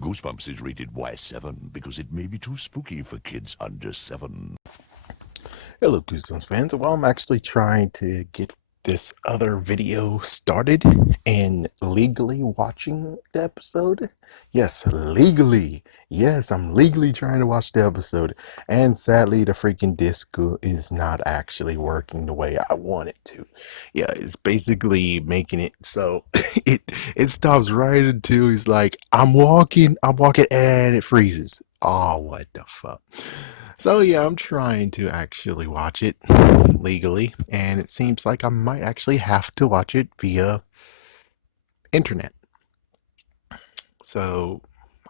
Goosebumps is rated Y7 because it may be too spooky for kids under 7. Hello, Goosebumps fans. Well, I'm actually trying to get this other video started and legally watching the episode. Yes, legally. Yes, I'm legally trying to watch the episode. And sadly, the freaking disc is not actually working the way I want it to. Yeah, it's basically making it so it it stops right until he's like, I'm walking, and it freezes. Oh, what the fuck? So yeah, I'm trying to actually watch it legally, and it seems like I might actually have to watch it via internet. So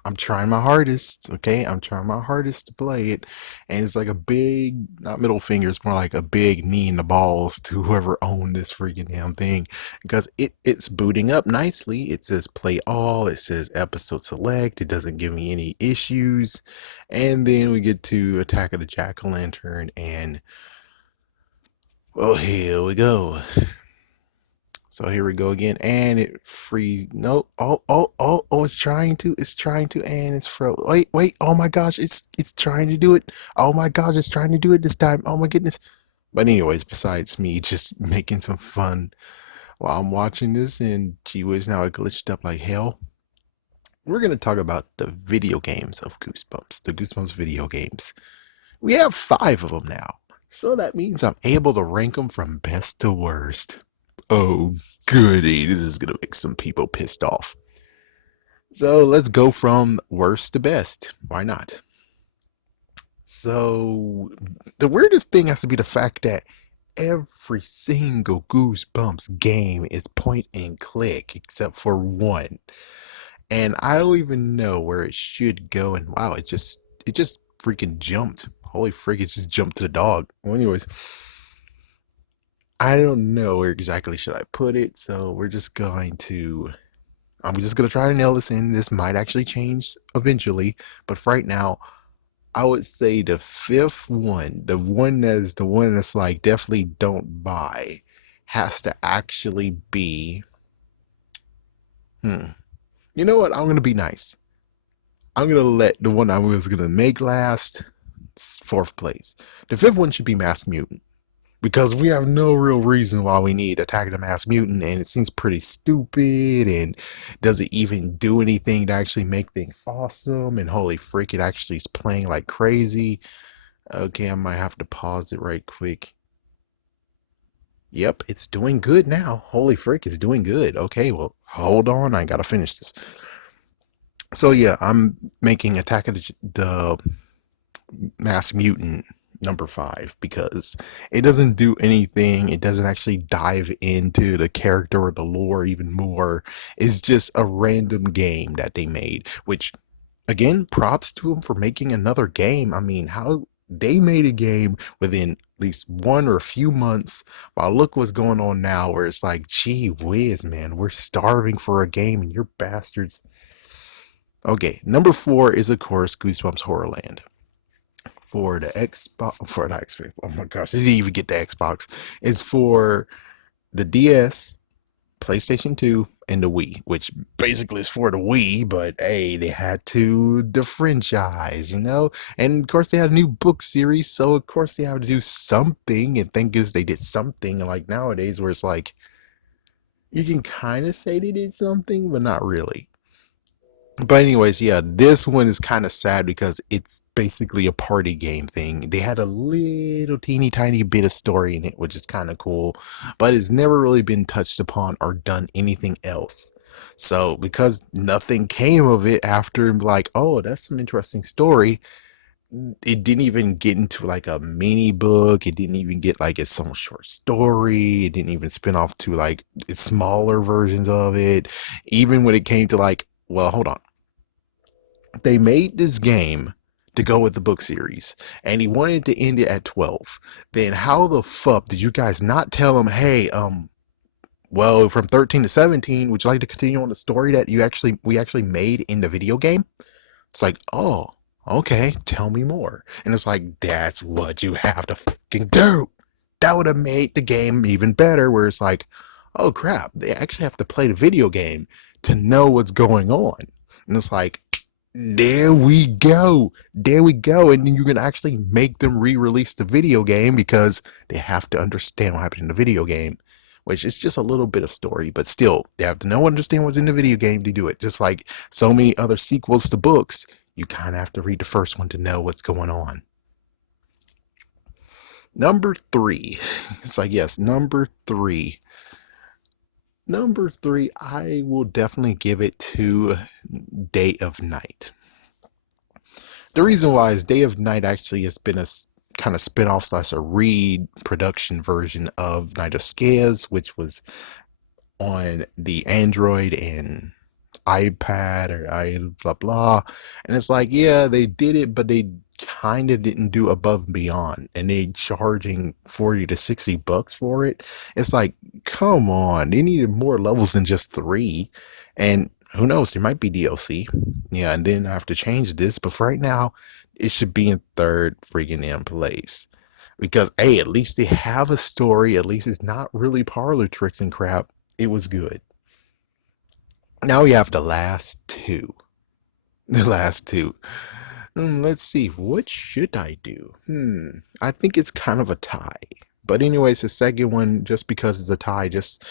I'm trying my hardest, okay? I'm trying my hardest to play it, and it's like a big, not middle finger, it's more like a big knee in the balls to whoever owned this freaking damn thing, because it's booting up nicely. It says play all, it says episode select, it doesn't give me any issues, and then we get to Attack of the Jack-o'-lantern, and well, here we go. So here we go again, and it freeze. No, oh! It's trying to, and it's froze. Wait! Oh my gosh, it's trying to do it. Oh my gosh, it's trying to do it this time. Oh my goodness. But anyways, besides me just making some fun while I'm watching this, and gee whiz, now it glitched up like hell. We're gonna talk about the video games of Goosebumps, the Goosebumps video games. We have 5 of them now, so that means I'm able to rank them from best to worst. Oh, goody. This is going to make some people pissed off. So let's go from worst to best. Why not? So, the weirdest thing has to be the fact that every single Goosebumps game is point and click except for one. And I don't even know where it should go. And wow, it just freaking jumped. Holy freak, it just jumped to the dog. Well, anyways, I don't know where exactly should I put it, so I'm just gonna try to nail this in. This might actually change eventually, but for right now, I would say the 5th one, the one that's like definitely don't buy, has to actually be. You know what? I'm gonna be nice. I'm gonna let the one I was gonna make last 4th place. The 5th one should be Masked Mutant, because we have no real reason why we need Attack of the Masked Mutant, and it seems pretty stupid, and doesn't even do anything to actually make things awesome, and holy freak, it actually is playing like crazy. Okay, I might have to pause it right quick. Yep, it's doing good now. Holy freak, it's doing good. Okay, well, hold on, I gotta finish this. So yeah, I'm making Attack of the Masked Mutant number 5 because it doesn't do anything. It doesn't actually dive into the character or the lore even more. It's just a random game that they made, which again, props to them for making another game. I mean, how they made a game within at least one or a few months, while look what's going on now, where it's like, gee whiz, man, we're starving for a game and you're bastards. Okay, number 4 is of course Goosebumps Horrorland. For the Xbox. Oh my gosh, they didn't even get the Xbox. It's for the DS, PlayStation 2, and the Wii, which basically is for the Wii, but hey, they had to the franchise, you know? And of course, they had a new book series, so of course, they have to do something, and thank goodness they did something. Like nowadays, where it's like, you can kind of say they did something, but not really. But anyways, yeah, this one is kind of sad because it's basically a party game thing. They had a little teeny tiny bit of story in it, which is kind of cool, but it's never really been touched upon or done anything else. So because nothing came of it after, like, oh, that's some interesting story, it didn't even get into like a mini book. It didn't even get like its own short story. It didn't even spin off to like its smaller versions of it. Even when it came to like, well, hold on, they made this game to go with the book series, and he wanted to end it at 12. Then how the fuck did you guys not tell him, hey, well, from 13 to 17, would you like to continue on the story that we actually made in the video game? It's like, oh, okay, tell me more. And it's like, that's what you have to fucking do. That would have made the game even better, where it's like, oh crap, they actually have to play the video game to know what's going on. And it's like, There we go. There we go. And then you can actually make them re-release the video game because they have to understand what happened in the video game, which is just a little bit of story, but still, they have to know understand what's in the video game to do it. Just like so many other sequels to books, you kind of have to read the first one to know what's going on. Number three. It's like, yes, number three. Number three, I will definitely give it to Day of Night. The reason why is Day of Night actually has been a kind of spin-off slash a reproduction version of Night of Scares, which was on the Android and iPad or I blah blah. And it's like, yeah, they did it, but they kind of didn't do above and beyond. And they charging 40 to 60 bucks for it. It's like, come on, they needed more levels than just three. And who knows, there might be DLC. Yeah, and then I have to change this, but for right now, it should be in third friggin' in place. Because hey, at least they have a story, at least it's not really parlor tricks and crap. It was good. Now we have the last two. The last two. Let's see. What should I do? I think it's kind of a tie. But anyways, the second one, just because it's a tie, just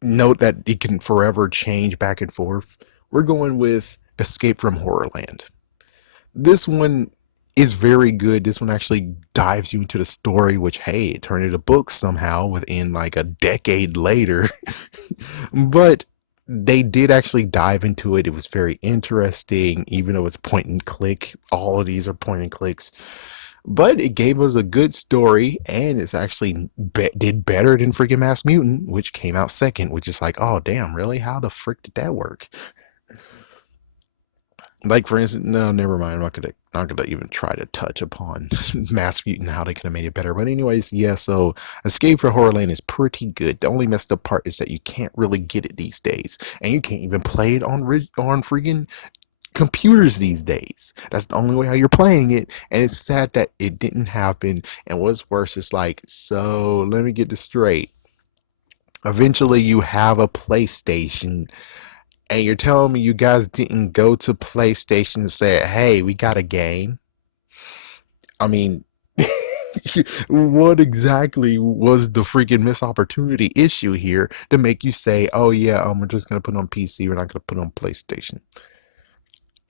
note that it can forever change back and forth. We're going with Escape from Horrorland. This one is very good. This one actually dives you into the story, which, hey, it turned into books somehow within like a decade later. But they did actually dive into it. It was very interesting, even though it's point and click. All of these are point and clicks. But it gave us a good story, and it's actually did better than freaking Mass Mutant, which came out second, which is like, oh, damn, really? How the frick did that work? Like, for instance, no, never mind. I'm not gonna even try to touch upon Mass Mutant, how they could have made it better. But anyways, yeah, so Escape from Horrorland is pretty good. The only messed up part is that you can't really get it these days. And you can't even play it on freaking computers these days. That's the only way how you're playing it. And it's sad that it didn't happen. And what's worse is like, so let me get this straight. Eventually you have a PlayStation and you're telling me you guys didn't go to PlayStation and say, hey, we got a game? I mean, what exactly was the freaking missed opportunity issue here to make you say, oh yeah, we're just gonna put it on PC, we're not gonna put it on PlayStation?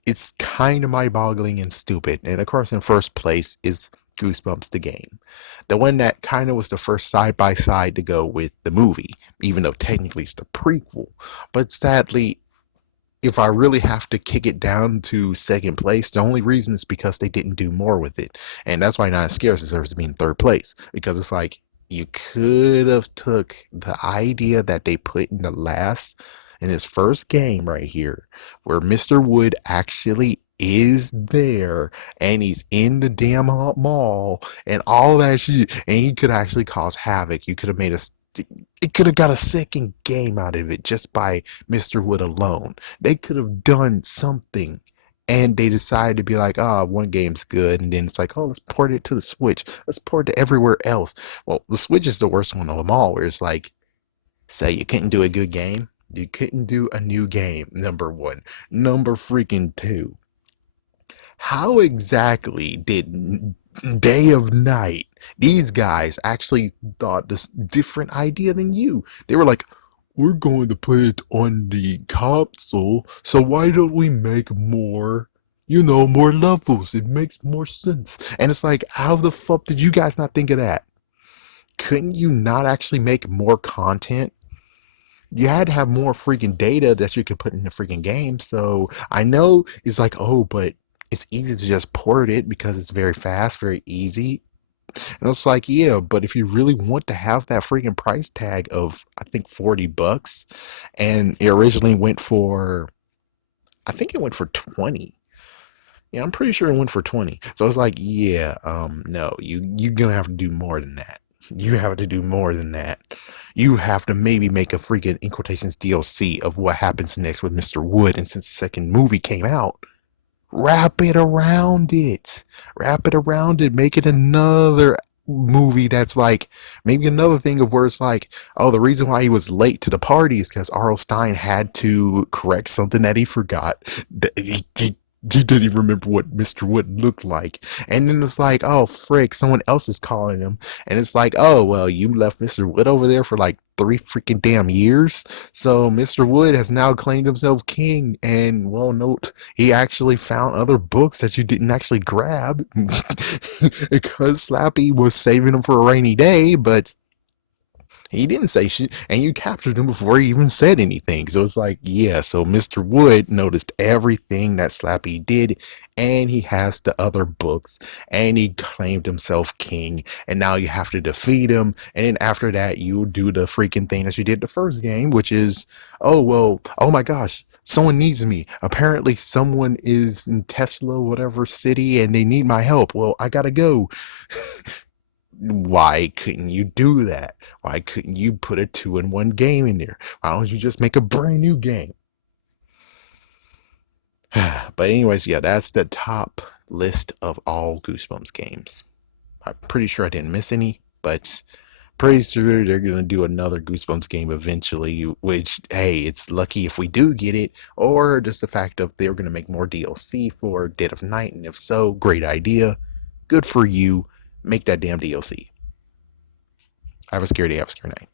It's kind of mind-boggling and stupid. And of course, in first place is Goosebumps the game, the one that kind of was the first side by side to go with the movie, even though technically it's the prequel. But sadly, if I really have to kick it down to second place, the only reason is because they didn't do more with it. And that's why Not Scares deserves to be in third place. Because it's like you could have took the idea that they put in the last in his first game right here, where Mr. Wood actually is there and he's in the damn mall and all that shit, and he could actually cause havoc. You could have made a it could have got a second game out of it just by Mr. Wood alone. They could have done something. And they decided to be like, one game's good. And then it's like, oh, let's port it to the Switch. Let's port it to everywhere else. Well, the Switch is the worst one of them all, where it's like, say you couldn't do a good game. You couldn't do a new game, number one. Number freaking two. How exactly did Day of Night, these guys actually thought this different idea than you? They were like, we're going to put it on the console, so why don't we make more, more levels? It makes more sense. And it's like, how the fuck did you guys not think of that? Couldn't you not actually make more content? You had to have more freaking data that you could put in the freaking game. So I know it's like, oh, but it's easy to just port it because it's very fast, very easy. And it's like, yeah, but if you really want to have that freaking price tag of, I think, 40 bucks, and it originally went for, I think it went for 20. Yeah, I'm pretty sure it went for 20. So it's like, yeah, no, you're gonna have to do more than that. You have to do more than that. You have to maybe make a freaking, in quotations, DLC of what happens next with Mr. Wood. And since the second movie came out, wrap it around it. Wrap it around it. Make it another movie that's like maybe another thing of where it's like, oh, the reason why he was late to the party is because R.L. Stein had to correct something that he forgot. He didn't even remember what Mr. Wood looked like. And then it's like, oh, frick, someone else is calling him. And it's like, oh, well, you left Mr. Wood over there for like 3 freaking damn years. So Mr. Wood has now claimed himself king. And, well, note, he actually found other books that you didn't actually grab because Slappy was saving them for a rainy day, but he didn't say shit, and you captured him before he even said anything. So it's like, yeah, so Mr. Wood noticed everything that Slappy did, and he has the other books, and he claimed himself king, and now you have to defeat him, and then after that, you do the freaking thing that you did the first game, which is, oh, well, oh my gosh. Someone needs me. Apparently, someone is in Tesla, whatever city, and they need my help. Well, I gotta go. Why couldn't you do that? Why couldn't you put a 2-in-1 game in there? Why don't you just make a brand new game? But anyways, yeah, that's the top list of all Goosebumps games. I'm pretty sure I didn't miss any, but pretty sure they're gonna do another Goosebumps game eventually, which, hey, it's lucky if we do get it, or just the fact of they're gonna make more DLC for Dead of Night, and if so, great idea. Good for you. Make that damn DLC. Have a scary day, have a scary night.